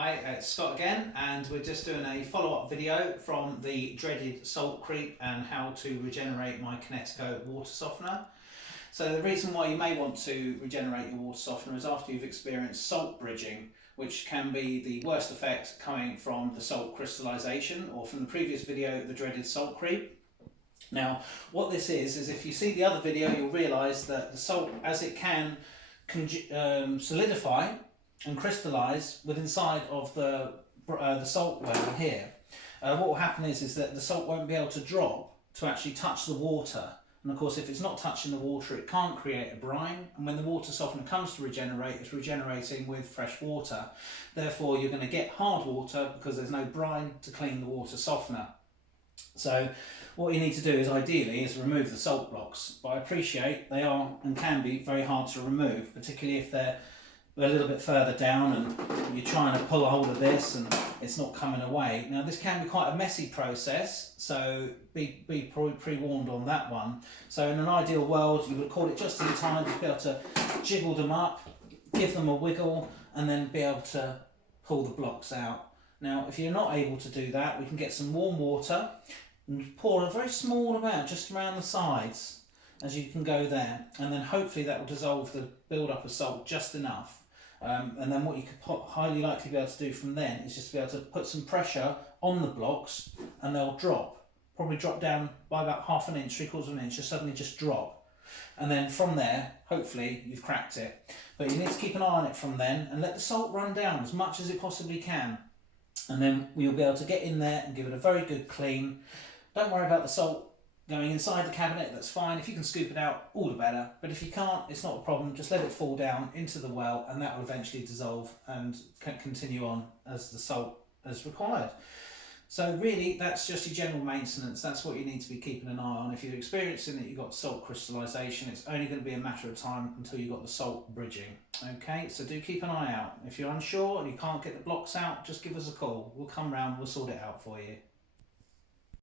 Hi, it's Scott again, and we're just doing a follow-up video from the dreaded salt creep and how to regenerate my Kinetico water softener. So the reason why you may want to regenerate your water softener is after you've experienced salt bridging, which can be the worst effect coming from the salt crystallization, or from the previous video, the dreaded salt creep. Now, what this is if you see the other video, you'll realise that the salt, as it can solidify and crystallise within inside of the salt well here, what will happen is that the salt won't be able to drop to actually touch the water. And of course, if it's not touching the water, it can't create a brine. And when the water softener comes to regenerate, it's regenerating with fresh water. Therefore, you're going to get hard water because there's no brine to clean the water softener. So what you need to do is ideally remove the salt blocks. But I appreciate they are and can be very hard to remove, particularly if they're a little bit further down and you're trying to pull a hold of this and it's not coming away. Now this can be quite a messy process, so be pre-warned on that one. So in an ideal world, you would call it just in time to be able to jiggle them up, give them a wiggle, and then be able to pull the blocks out. Now if you're not able to do that, we can get some warm water and pour a very small amount just around the sides, as you can go there, and then hopefully that will dissolve the build-up of salt just enough. And then what you could highly likely be able to do from then is just be able to put some pressure on the blocks and they'll drop, probably drop down by about half an inch, 3/4 of an inch, just suddenly just drop. And then from there, hopefully you've cracked it. But you need to keep an eye on it from then and let the salt run down as much as it possibly can. And then you'll be able to get in there and give it a very good clean. Don't worry about the salt going inside the cabinet, that's fine. If you can scoop it out, all the better. But if you can't, it's not a problem. Just let it fall down into the well and that will eventually dissolve and continue on as the salt as required. So really, that's just your general maintenance. That's what you need to be keeping an eye on. If you're experiencing that you've got salt crystallization, it's only going to be a matter of time until you've got the salt bridging. Okay, so do keep an eye out. If you're unsure and you can't get the blocks out, just give us a call. We'll come round, we'll sort it out for you.